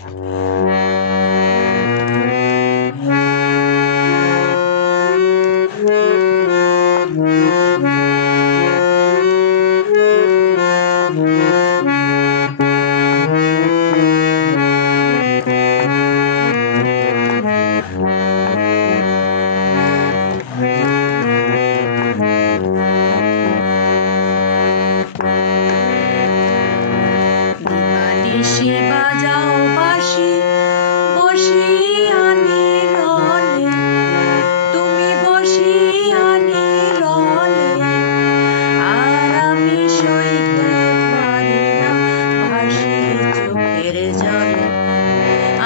বাঁশি বাজাও বাঁশি বসিয়া নীরলে, তুমি বসিয়া নীরলে, আর আমি সইতে পারি না ভাসি চোখের জলে,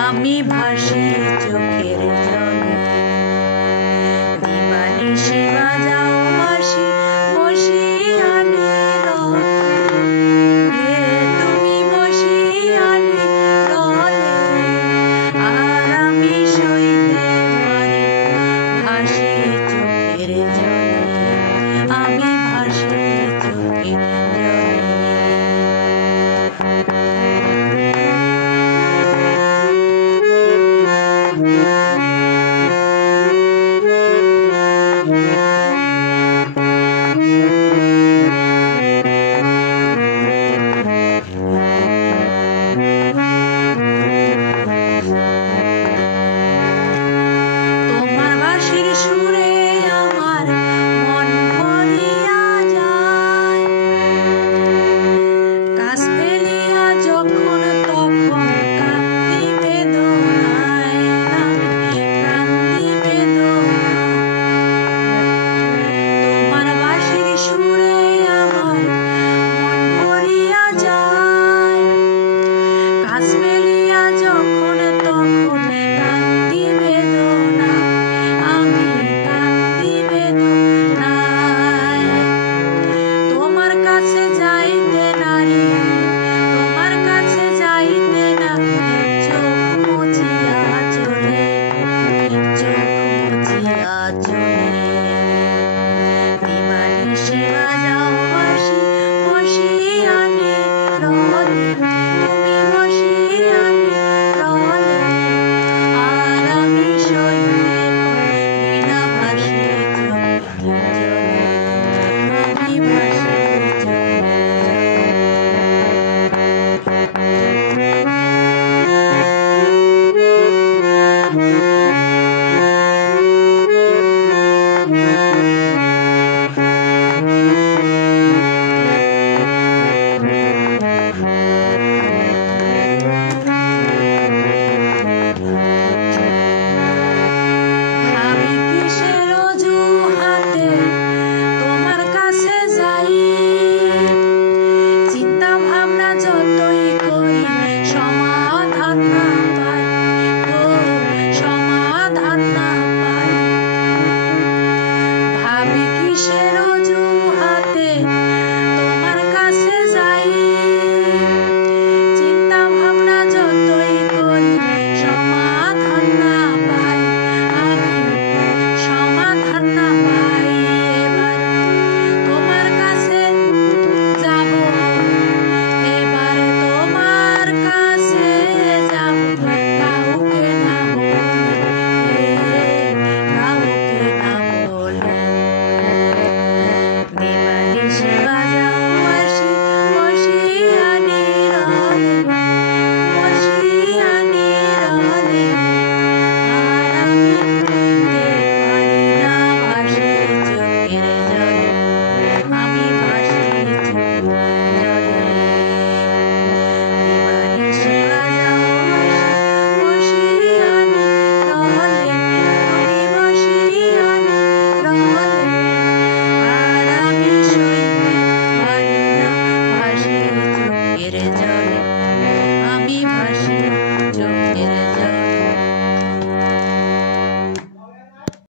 আমি ভাসি চোখের জলে। দিবানিশি বাজাও বাঁশি বসিয়া নীরলে, তুমি বসিয়া নীরলে, আর আমি সইতে পারি ভাসি চোখের জলে, আমি ভাসি চোখের জলে। তোমার বাঁশির সুরে আমার মন ভরিয়া যায়, কাছ ফেলিয়া যখন তখন কান্দি বেদনায়, কান্দি বেদনায়। তোমার বাঁশির সুরে আমার মন ভরিয়া যায়, কাছ ফেলিয়া যখন তখন কান্দি বেদনায়, আমি কান্দি বেদনায়। তোমার কাছে যাইতে নারী, তোমার কাছে যাইতে নারী, চোখ মুছিয়া চলে, চোখ মুছিয়া চলে। দিবানিশি বাজাও বাঁশি বসিয়া নীরলে,